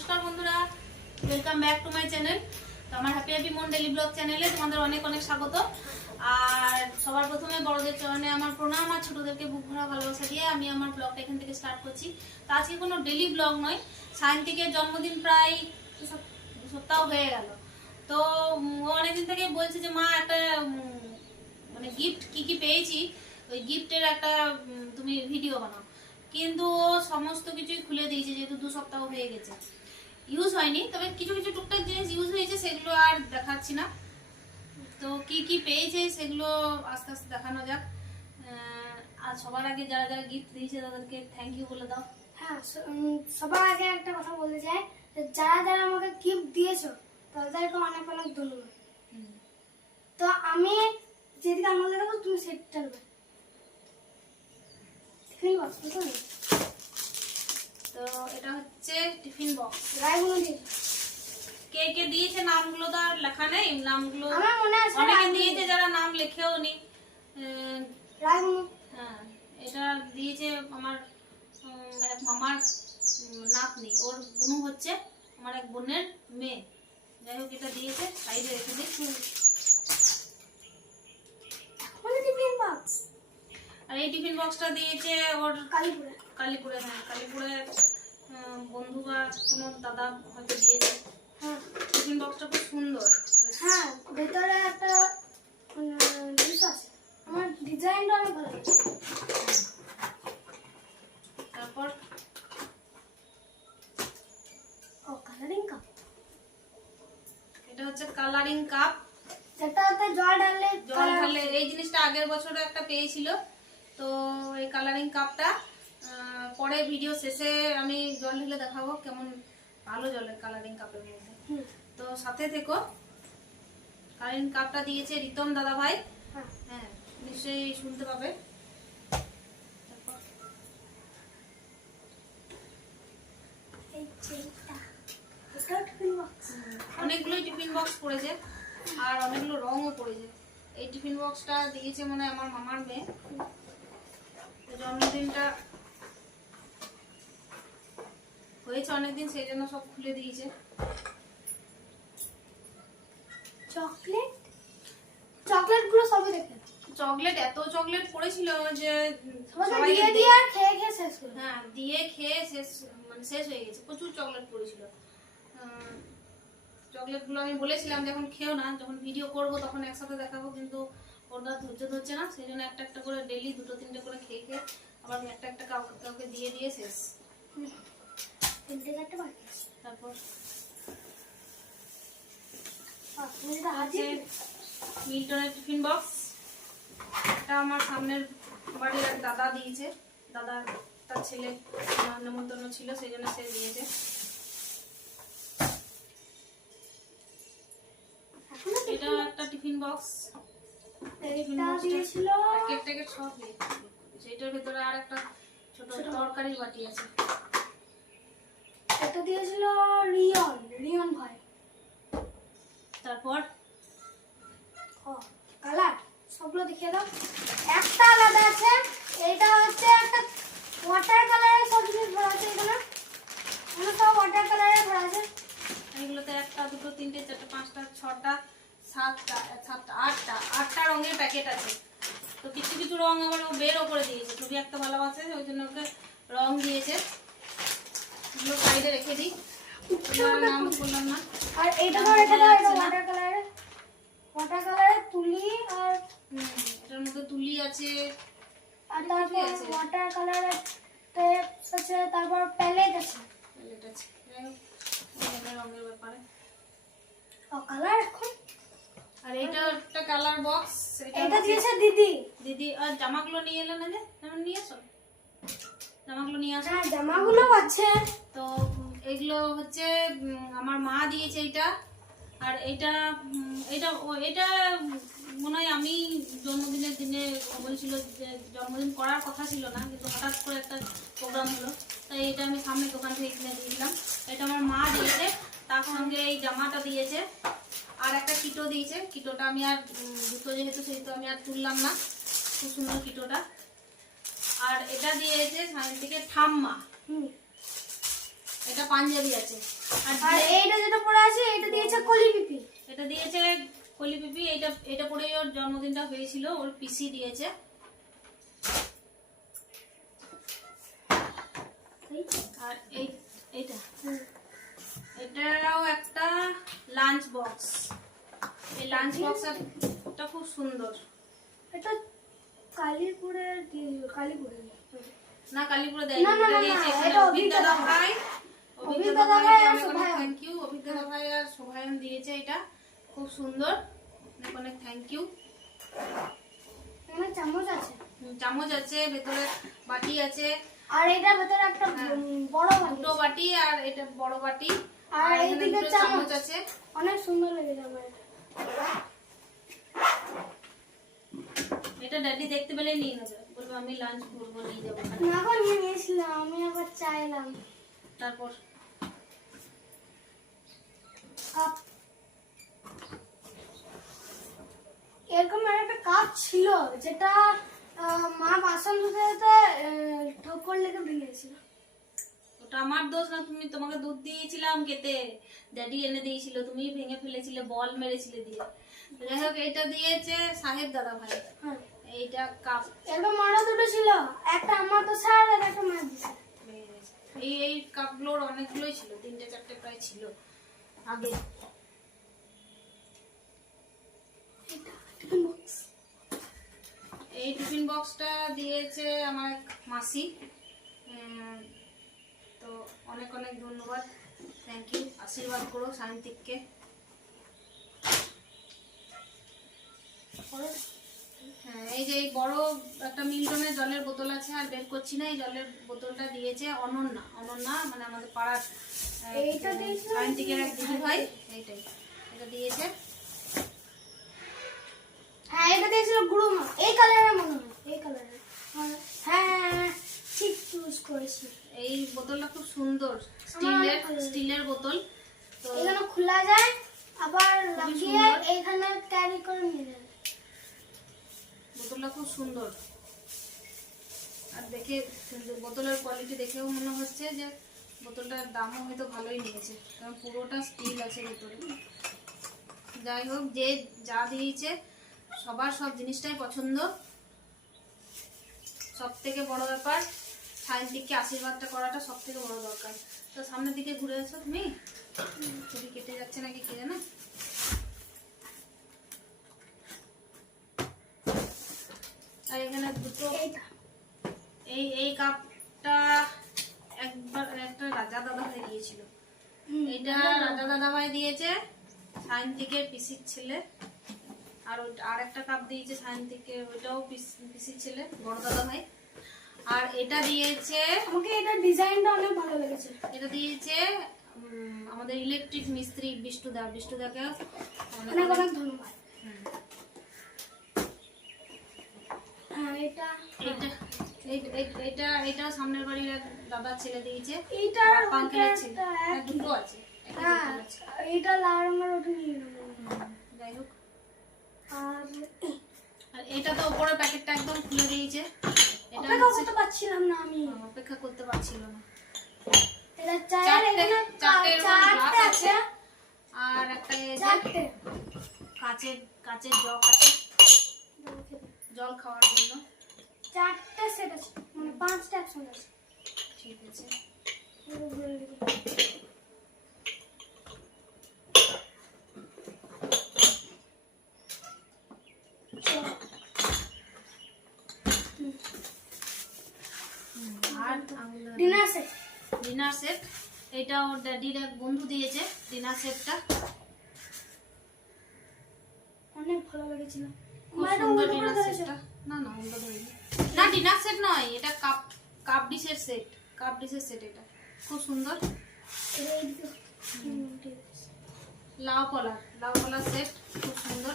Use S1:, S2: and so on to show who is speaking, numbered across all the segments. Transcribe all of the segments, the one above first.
S1: নমস্কার বন্ধুরা welcome back to my channel তো আমার হ্যাপি হ্যাপি মন ডেলি ব্লগ চ্যানেলে তোমাদের অনেক অনেক স্বাগত। আর সবার প্রথমে বড়দের চরণে আমার প্রণাম, আর ছোটদেরকে বুক ভরা ভালোবাসা দিয়ে আমি আমার ব্লগটা এখান থেকে স্টার্ট করছি। তো আজকে কোনো ডেলি ব্লগ নয় সায়ন্তিকের জন্মদিন প্রায় সপ্তাহ হয়ে গেল। তো ও অনেকদিন থেকে বলছে যে, মা, একটা মানে গিফট কি কি পেয়েছি? ওই গিফটের একটা তুমি ভিডিও বানাও। কিন্তু সমস্ত কিছুই খুলে দিয়েছে, যেহেতু দু সপ্তাহ হয়ে গেছে। ইউজ হয়নি তবে কিছু কিছু টুকটাক জিনিস ইউজ হয়েছে সেগুলো আর দেখাচ্ছি না। তো কি কি পেয়েছে সেগুলো আস্তে আস্তে দেখানো যাক। আর সবার আগে যারা যারা গিফট দিয়েছে তাদেরকে থ্যাংক ইউ বলে দাও।
S2: হ্যাঁ সবার আগে একটা কথা বলতে চাই যারা যারা আমাকে গিফট দিয়েছ তাদেরকে অনেক অনেক ধন্যবাদ। তো আমি যেদিকে আঙুল দেখাবো তুমি সেটা নেবে বুঝতে পারলে?
S1: তো এটা হচ্ছে টিফিন বক্স কে কে দিয়েছে নামগুলো তো আর লেখা নেই নামগুলো অনেকে দিয়েছে যারা নাম লেখেও নি। হ্যাঁ এটা দিয়েছে আমার এক মামার নাতনি। ওর বুনু হচ্ছে আমার এক বোনের মেয়ে। যাই হোক এটা দিয়েছে। সাইডে রেখে দিই।
S2: বক্স
S1: আর এই টিফিন বক্সটা দিয়েছে ওর
S2: কালীপুরে।
S1: কালীপুরে হ্যাঁ কালীপুরে বন্ধু বা কোনো দাদা হয়তো দিয়েছে।
S2: হ্যাঁ।
S1: টিফিন বক্সটা খুব সুন্দর।
S2: হ্যাঁ ভেতরে একটা জিনিস আছে। আমার ডিজাইনটা অনেক ভালো
S1: তারপর?
S2: ও কালারিং কাপ
S1: এটা হচ্ছে কালারিং কাপ
S2: যেটাতে জল ঢাললে
S1: জল
S2: colour-
S1: ঢালে এই জিনিসটা আগের বছরে একটা পেয়েছিল। তো এই কালারিং কাপটা পরে ভিডিও শেষে আমি জল ঢেলে দেখাবো কেমন ভালো জলের কালারিং কাপের মধ্যে। তো সাথে থেকো। কালারিং কাপটা দিয়েছে রিতম দাদা ভাই
S2: হ্যাঁ।
S1: হ্যাঁ নিশ্চয়ই শুনতে পাবে।
S2: টিফিন বক্স
S1: অনেকগুলোই টিফিন বক্স পড়েছে আর অনেকগুলো রঙও পড়েছে। এই টিফিন বক্সটা দিয়েছে মনে আমার মামার মেয়ে। জন্মদিনটা হয়েছে অনেকদিন সেই জন্য সব খুলে দিয়েছে।
S2: চকলেট? চকলেটগুলো সবই দেখে
S1: চকলেট এত চকলেট পড়েছিল যে
S2: সবাইকে
S1: সবাইকে
S2: দিয়ে দিয়ে আর খেয়ে খেয়ে শেষ
S1: হ্যাঁ দিয়ে খেয়ে শেষ মানে শেষ হয়ে গেছে। প্রচুর চকলেট পড়েছিল। আমি বলেছিলাম যখন খেও না যখন ভিডিও করব তখন একসাথে দেখাবো কিন্তু ওটা ধৈর্য ধরছে না সেই জন্য একটা একটা করে ডেলি দুটো তিনটে করে খেয়ে খেয়ে আবার একটা একটা কাউকে কাউকে দিয়ে দিয়ে শেষ। তারপর? আমার সামনের বাড়ির দাদা দিয়েছে। ছেলে নেমন্তন্ন ছিল সেই জন্য সে দিয়েছে। এটা একটা টিফিন বক্স
S2: দিয়েছিল।
S1: সব সেটার ভেতরে আর একটা ছোট তরকারির বাটি আছে।
S2: এটা দিয়েছিল রিয়ন রিয়ন ভাই
S1: তারপর
S2: ও কালার সবগুলো দেখিয়ে দাও একটা আলাদা আছে এইটা হচ্ছে একটা ওয়াটার কালারের সব জিনিস ভরা আছে এখানে এখানে সব ওয়াটার কালারের ভরা আছে
S1: এগুলোতে একটা দুটো তিনটে চারটে পাঁচটা ছটা সাতটা সাতটা আটটা আটটা প্যাকেট আছে। তো কিছু কিছু রং আবার ও বেরও করে দিয়েছে। খুবই একটা ভালোবাসে ওই জন্য ওকে রং দিয়েছে। এগুলো সাইডে রেখে দিই। নাম বললাম না।
S2: আর এইটা তো রেখে দাও এটা ওয়াটার কালারের ওয়াটার কালারের তুলি আর
S1: এটার মধ্যে তুলি আছে।
S2: আর তারপর? ওয়াটার টেপস আছে তারপর প্যালেট আছে।
S1: প্যালেট আছে। রঙের ব্যাপারে।
S2: ও কালার এখন
S1: আর এটা একটা কালার বক্স
S2: এটা দিয়েছে দিদি।
S1: দিদি আর জামাগুলো নিয়ে এলে না যে? নিয়ে এসো জামাগুলো নিয়ে আসো।
S2: হ্যাঁ জামাগুলো আছে।
S1: তো এগুলো হচ্ছে আমার মা দিয়েছে এটা। আর এটা এটা এটা মনে হয় আমি জন্মদিনের দিনে বলছিল যে জন্মদিন করার কথা ছিল না কিন্তু হঠাৎ করে একটা প্রোগ্রাম হলো। তাই এটা আমি সামনে দোকান থেকে কিনে দিয়েছিলাম। এটা আমার মা দিয়েছে। তার সঙ্গে এই জামাটা দিয়েছে। আর একটা কিটো দিয়েছে। কিটোটা আমি আর জুতো যেহেতু সেহেতু আমি আর তুললাম না খুব সুন্দর কিটোটা। আর এটা দিয়েছে সাইন থেকে ঠাম্মা।
S2: হুম।
S1: এটা পাঞ্জাবি আছে। আর
S2: এইটা যেটা পরে আছে এটা দিয়েছে কলি পিপি।
S1: এটা দিয়েছে কলি পিপি। এটা এটা পরেই ওর জন্মদিনটা হয়েছিল। ওর পিসি দিয়েছে। আর এই এইটা। এটাও একটা লাঞ্চ বক্স এই লাঞ্চ বক্সটা খুব সুন্দর।
S2: এটা
S1: না কালীপুরে দেয়
S2: না, না, এটা
S1: ভাই।
S2: ভাই। আর
S1: অনেক অনেক
S2: শোভায়ন।
S1: থ্যাংক ইউ অভিজ্ঞতা ভাই আর শোভায়ন দিয়েছে এটা। খুব সুন্দর। অনেক অনেক থ্যাংক ইউ
S2: এখানে চামচ আছে।
S1: চামচ আছে ভেতরে বাটি আছে।
S2: আর এটার ভেতরে একটা
S1: হ্যাঁ।
S2: বড় বাটি
S1: দুটো বাটি আর এটা বড় বাটি।
S2: আর
S1: আর
S2: এইদিকে চামচ।
S1: আছে।
S2: অনেক সুন্দর লেগেছে আমার এটা।
S1: ড্যাডি দেখতে পেলেই নিয়ে নেবে। বলব আমি লাঞ্চ করব নিয়ে যাব
S2: না নিয়ে নিয়েছিলাম আমি আবার চাইলাম।
S1: তারপর?
S2: কাপ এরকম একটা কাপ ছিল যেটা আহ, মা বাসন ধুতে ঠোকর লেগে ভেঙেছিল
S1: ওটা আমার দোষ না তুমি তোমাকে দুধ দিয়েছিলাম কেটে ড্যাডি এনে দিয়েছিল তুমি ভেঙে ফেলেছিলে বল মেরেছিলে দিয়ে। যাই হোক এটা দিয়েছে সাহেব দাদা ভাই।
S2: হ্যাঁ।
S1: এইটা কাপ।
S2: এরকম আরও দুটো ছিল একটা আমার তো স্যার আর একটা মা।
S1: এই এই কাপগুলোর অনেকগুলোই ছিল তিনটে চারটে প্রায় ছিল আগে। এই টিফিন বক্সটা দিয়েছে আমার মাসি। তো অনেক অনেক ধন্যবাদ। থ্যাংক ইউ আশীর্বাদ করো সায়ন্তিককে হ্যাঁ এই যে এই বড় একটা মিল্টনের জলের বোতল আছে আর বের করছি না এই জলের বোতলটা দিয়েছে অনন্যা। অনন্যা মানে আমাদের পাড়ার আহ,
S2: এইটা দিয়েছিল
S1: সায়ন্তিকের এক দিদি ভাই। এইটাই। এটা দিয়েছে।
S2: হ্যাঁ এটা দিয়েছিল গুরু এই কালারের মনে হয় এই কালারের হ্যাঁ হ্যাঁ ঠিক চুজ করেছি।
S1: এই বোতলটা খুব সুন্দর। স্টিলের স্টিলের বোতল। তো
S2: এখানে খোলা যায় আবার লাগিয়ে এখানে ক্যারি করে নিয়ে যাবে
S1: বোতলটা খুব সুন্দর। আর দেখে বোতলের কোয়ালিটি দেখেও মনে হচ্ছে যে বোতলটার দামও হয়তো ভালোই নিয়েছে। কারণ পুরোটা স্টিল আছে ভেতরে যাই হোক যে যা দিয়েছে সবার সব জিনিসটাই পছন্দ। সব থেকে বড় ব্যাপার সায়ন্তিককে আশীর্বাদটা করাটা সব থেকে বড় দরকার। তো সামনের দিকে ঘুরে এসো তুমি। ছবি কেটে যাচ্ছে নাকি কে জানে? আর এখানে দুটো এই এই কাপটা একবার একটা রাজা দাদা ভাই দিয়েছিল এটা রাজা দাদা ভাই দিয়েছে সায়ন্তিকের পিসির ছেলে। আর আর একটা কাপ দিয়েছে সায়ন্তিকের ওইটাও পিস- পিসির ছেলে বড় দাদা ভাই আর এটা দিয়েছে
S2: আমাকে এটা ডিজাইনটা অনেক ভালো লেগেছে।
S1: এটা দিয়েছে আমাদের ইলেকট্রিক মিস্ত্রি বিষ্ণুদা বিষ্ণুদাকে অনেক
S2: অনেক ধন্যবাদ। হ্যাঁ এটা
S1: এটা এটা সামনের বাড়ির ছেলে দিয়েছে। ছেলে
S2: ওইটারটা
S1: হ্যাঁ। দুটো আছে
S2: হ্যাঁ লাল রঙের ওটা নিয়ে
S1: যাই হোক।
S2: আর
S1: এটা তো উপরের প্যাকেটটা একদম খুলে দিয়েছে। এটা
S2: অপেক্ষা করতে পারছিলাম না আমি।
S1: অপেক্ষা করতে পারছিল না।
S2: এটা চায়ের এখানে
S1: চারটে
S2: আছে।
S1: আর একটা
S2: চারটে।
S1: কাচের কাচের জগ আছে। জল খাওয়ার জন্য।
S2: চারটে সেট আছে মানে পাঁচটা একসঙ্গে আছে।
S1: ঠিক আছে।
S2: দেবো। চলো।
S1: আর
S2: ডিনার সেট
S1: ডিনার সেট এটা ওর ড্যাডির এক বন্ধু দিয়েছে ডিনার সেটটা
S2: অনেক ভালো লেগেছিল।
S1: খুব সুন্দর ডিনার সেটটা না না উল্টো ধরিনি না ডিনার সেট নয় এটা কাপ কাপ ডিশের সেট কাপ ডিশের সেট এটা। খুব সুন্দর।
S2: এটা।
S1: লাউ কলার লাউ কলার সেট খুব সুন্দর।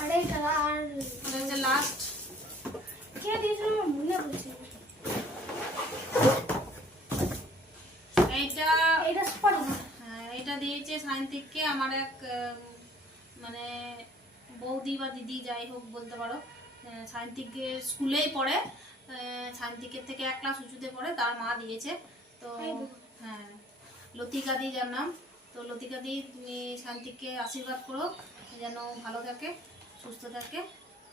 S2: আর এইটা আর
S1: এটা লাস্ট
S2: কে দিয়েছিল আমার মনে পড়ছে না।
S1: এইটা
S2: এইটা স্পট
S1: হ্যাঁ, এটা দিয়েছে সায়ন্তিককে আমার এক মানে বৌদি বা দিদি যাই হোক বলতে পারো আহ, সায়ন্তিকের স্কুলেই পড়ে সায়ন্তিকের থেকে এক ক্লাস উঁচুতে পড়ে তার মা দিয়েছে। তো হ্যাঁ লতিকা দি যার নাম। তো লতিকা দি তুমি শান্তিকে আশীর্বাদ করো যেন ভালো থাকে সুস্থ থাকে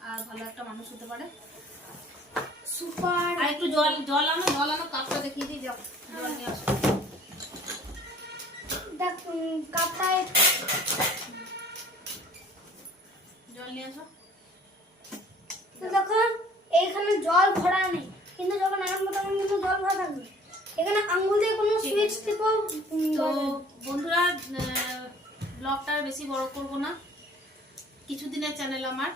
S1: আর ভালো একটা মানুষ হতে পারে।
S2: সুপার।
S1: আর একটু জল জল আনো জল আনো কাপটা দেখিয়ে দিই যাও জল নিয়ে আসো।
S2: কাপটায়
S1: জল নিয়ে আসো।
S2: তো যখন এইখানে জল ভরা নেই কিন্তু যখন আরম্ভ তখন কিন্তু জল ভরা থাকবে। এখানে আঙ্গুল দিয়ে কোনো সুইচ। টিপেও
S1: তো বন্ধুরা ব্লগটা বেশি বড় করব না। কিছুদিনের চ্যানেল আমার।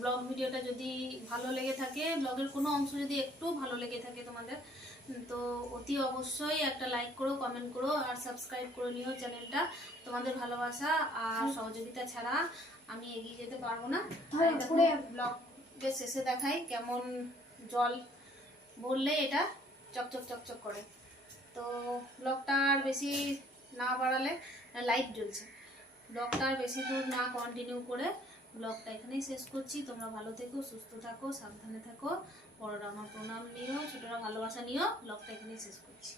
S1: ব্লগ ভিডিওটা যদি ভালো লেগে থাকে ব্লগের কোনো অংশ যদি একটু ভালো লেগে থাকে তোমাদের তো অতি অবশ্যই একটা লাইক করো কমেন্ট করো আর সাবস্ক্রাইব করে নিও চ্যানেলটা তোমাদের ভালোবাসা আর সহযোগিতা ছাড়া আমি এগিয়ে যেতে পারব না। ব্লগের শেষে দেখাই কেমন জল বললে এটা চকচক চকচক করে। তো ব্লগটা আর বেশি না বাড়ালে লাইট জ্বলছে। ব্লগটা আর বেশি দূর না কন্টিনিউ করে ব্লগটা এখানেই শেষ করছি। তোমরা ভালো থেকো সুস্থ থাকো সাবধানে থাকো। বড়রা আমার প্রণাম নিও ছোটরা ভালোবাসা নিও ব্লগটা এখানেই শেষ করছি।